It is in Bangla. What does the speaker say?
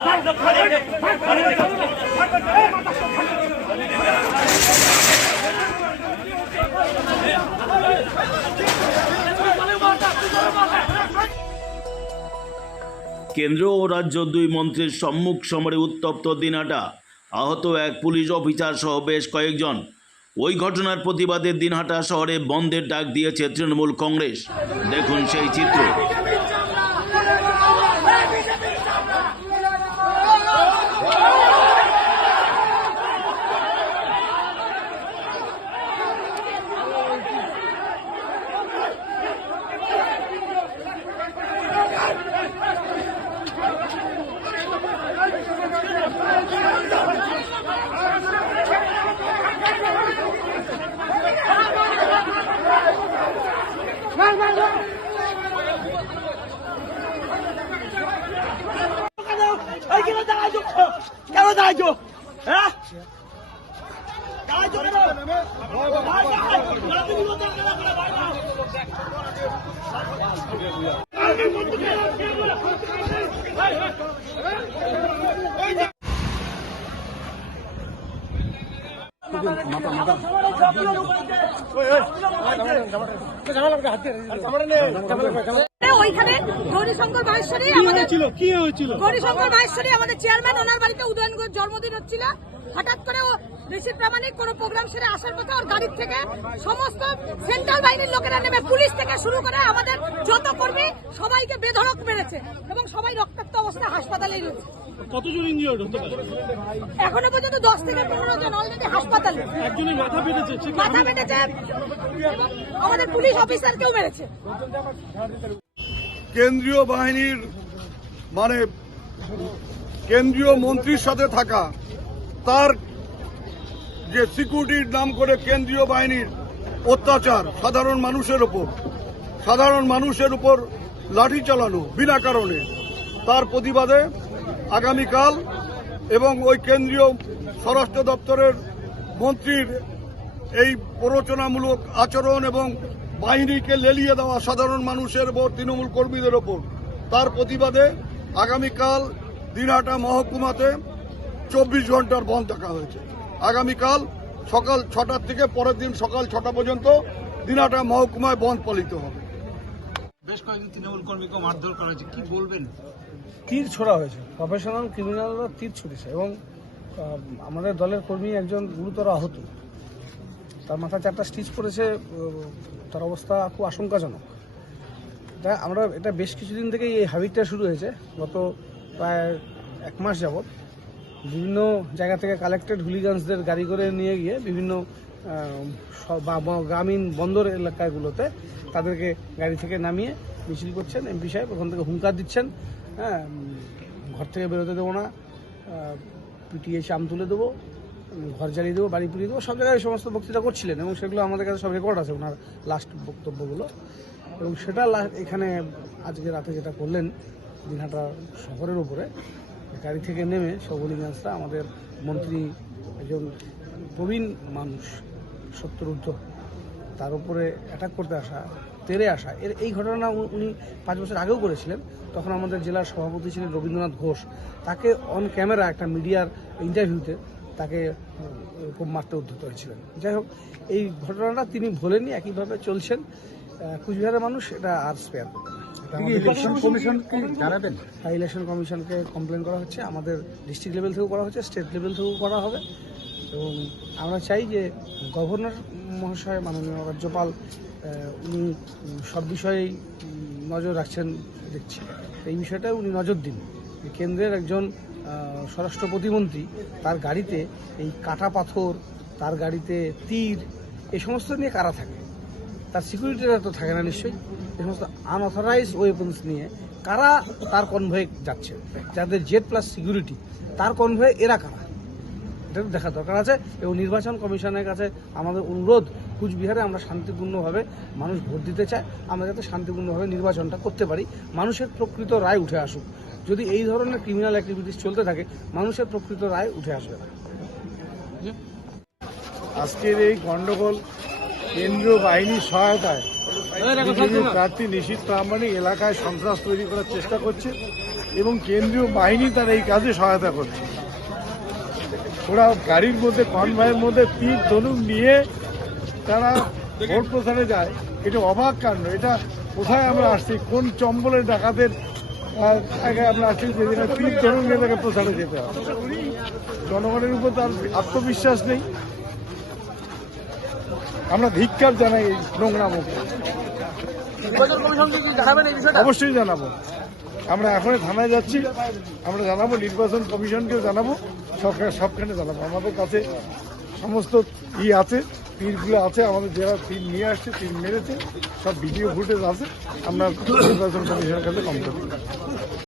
কেন্দ্র ও রাজ্য দুই মন্ত্রীর সম্মুখ সমরে উত্তপ্ত দিনহাটা। আহত এক পুলিশ অফিসার সহ বেশ কয়েকজন। ওই ঘটনার প্রতিবাদে দিনহাটা শহরে বন্ধের ডাক দিয়েছে তৃণমূল কংগ্রেস। দেখুন সেই চিত্র। কেন দাঁড়াইছো কেন দাঁড়াইছো হ্যাঁ দাঁড়াইছো কেন ভাই, ভাই, ওইখানে গৌরীশঙ্কর মাহেশ্বরী আমাদের কি হয়েছিল? গৌরীশঙ্কর মাহেশ্বরী আমাদের চেয়ারম্যান ওনার বাড়িতে উদয়নগুর জন্মদিন হচ্ছিল। হঠাৎ করে ও ঋষি প্রামাণিক কোনো প্রোগ্রাম সেরে আসার পথে ওর গাড়ির থেকে সমস্ত সেন্ট্রাল বাহিনীর লোকেরা নেমে পুলিশ থেকে শুরু করে আমাদের যত কর্মী সবাইকে বেধড়ক মেরেছে এবং সবাই রক্তাক্ত অবস্থায় হাসপাতালেই রয়েছে। কতজন ইনজিওর্ড হতে পারে? এখনও পর্যন্ত দশ থেকে পনেরো জন অলরেডি হাসপাতালে। একজনের মাথা ফেটেছে মাথা এবং আমাদের পুলিশ অফিসারকেও মেরেছে। কেন্দ্রীয় বাহিনীর মানে কেন্দ্রীয় মন্ত্রীর সাথে থাকা তার যে সিকিউরিটির নাম করে কেন্দ্রীয় বাহিনীর অত্যাচার সাধারণ মানুষের উপর সাধারণ মানুষের উপর লাঠি চালানো বিনা কারণে তার প্রতিবাদে আগামীকাল এবং ওই কেন্দ্রীয় স্বরাষ্ট্র দপ্তরের মন্ত্রীর এই প্ররোচনামূলক আচরণ এবং বাহিনীকে লেলিয়ে দেওয়া সাধারণ মানুষের ওপর তৃণমূল কর্মীদের ওপর, তার প্রতিবাদে আগামীকাল দিনহাটা মহকুমাতে চব্বিশ ঘণ্টার বন্ধ ডাকা হয়েছে। আগামীকাল সকাল ছটার থেকে পরের দিন সকাল ছটা পর্যন্ত দিনহাটা মহকুমায় বন্ধ পালিত হবে। বেশ কয়েকজন তৃণমূল কর্মীকে মারধর করা হয়েছে। কি বলবেন? তীর ছোড়া হয়েছে। প্রফেশনাল ক্রিমিনালরা তীর ছুটেছে এবং আমাদের দলের কর্মী একজন গুরুতর আহত। তার মাথা চারটা স্টিচ পড়েছে তার অবস্থা খুব আশঙ্কাজনক। এটা আমরা, এটা বেশ কিছুদিন থেকেই এই হাবিটটা শুরু হয়েছে। গত প্রায় এক মাস যাবৎ বিভিন্ন জায়গা থেকে কালেক্টেড হুলিগানসদের গাড়ি করে নিয়ে গিয়ে বিভিন্ন বা- গ্রামীণ বন্দর এলাকাগুলোতে তাদেরকে গাড়ি থেকে নামিয়ে মিছিল করছেন এমপি সাহেব। ওখান থেকে হুঙ্কার দিচ্ছেন হ্যাঁ ঘর থেকে বেরোতে দেবো না পিটিয়ে চাম তুলে দেবো ঘর জ্বালিয়ে দেবো, বাড়ি পুড়িয়ে দেবো, সব জায়গায় সমস্ত বক্তৃতা করছিলেন এবং সেগুলো আমাদের কাছে সব রেকর্ড আছে, ওনার লাস্ট বক্তব্যগুলো। এবং সেটা এখানে আজকে রাতে যেটা করলেন, দিনহাটা শহরের উপরে, গাড়ি থেকে নেমে সবলিগঞ্জটা আমাদের মন্ত্রী একজন প্রবীণ মানুষ সত্তর ঊর্ধ্ব। তার উপরে অ্যাটাক করতে আসা তেরে আসা এর এই ঘটনা উনি পাঁচ বছর আগেও করেছিলেন। তখন আমাদের জেলার সভাপতি ছিলেন রবীন্দ্রনাথ ঘোষ। তাকে অন ক্যামেরা একটা মিডিয়ার ইন্টারভিউতে তাকে খুব মারতে উদ্ধত হয়েছিলেন। যাই হোক এই ঘটনাটা তিনি ভোলেনি একইভাবে চলছেন। কুচবিহারের মানুষ এটা আর স্পেয়ার করবে ইলেকশন কমিশনকে কমপ্লেন করা হচ্ছে। আমাদের ডিস্ট্রিক্ট লেভেল থেকেও করা হচ্ছে স্টেট লেভেল থেকেও করা হবে। এবং আমরা চাই যে গভর্নর মহাশয় মাননীয় রাজ্যপাল উনি সব বিষয়েই নজর রাখছেন, দেখছি। এই বিষয়টা উনি নজর দিন। কেন্দ্রের একজন স্বরাষ্ট্র প্রতিমন্ত্রী, তার গাড়িতে এই কাটা পাথর, তার গাড়িতে তীর, এ সমস্ত নিয়ে কারা থাকে? তার সিকিউরিটিরা তো থাকে না নিশ্চয়ই। এই সমস্ত আনঅথরাইজ ওয়েপন্স নিয়ে কারা তার কনভয়ে যাচ্ছে? যাদের জেড প্লাস সিকিউরিটি তার কনভয়ে এরা কারা? এটা দেখা দরকার আছে। এবং নির্বাচন কমিশনের কাছে আমাদের অনুরোধ কুচবিহারে আমরা শান্তিপূর্ণভাবে মানুষ ভোট দিতে চায় আমরা যাতে শান্তিপূর্ণভাবে নির্বাচনটা করতে পারি। মানুষের প্রকৃত রায় উঠে আসুক। যদি এই ধরনের ক্রিমিনাল অ্যাক্টিভিটিস চলতে থাকে মানুষের প্রকৃত রায় উঠে আসবে। না আজকের এই গন্ডগোল কেন্দ্রীয় বাহিনীর সহায়তায় প্রার্থী নিশীত প্রামাণিক এলাকায় সন্ত্রাস তৈরি করার চেষ্টা করছে এবং কেন্দ্রীয় বাহিনী তার এই কাজে সহায়তা করছে। ওরা গাড়ির মধ্যে, কনভয়ের মধ্যে তীর, ধনুক নিয়ে তারা ভোট প্রচারে যায়। এটা অবাক কাণ্ড। এটা কোথায় আমরা আসছি? কোন চম্বলের ডাকাতের জায়গায় আমরা আসছি যেদিনে তীর, ধনুক নিয়ে তাকে প্রচারে যেতে হবে জনগণের উপর তার আত্মবিশ্বাস নেই। আমরা ধিক্কার জানাই এই নোংরা মুখে। অবশ্যই জানাব। আমরা এখন থানায় যাচ্ছি। আমরা জানাব, নির্বাচন কমিশনকেও জানাব। সবখানে সবখানে জানাব। আমাদের কাছে সমস্ত ই আছে, পীরগুলো আছে, আমাদের যারা পীর নিয়ে আসছে, পীর মেরেছে, সব ভিডিও ফুটেজ আছে। আমরা নির্বাচন কমিশনের কাছে কমপ্লেন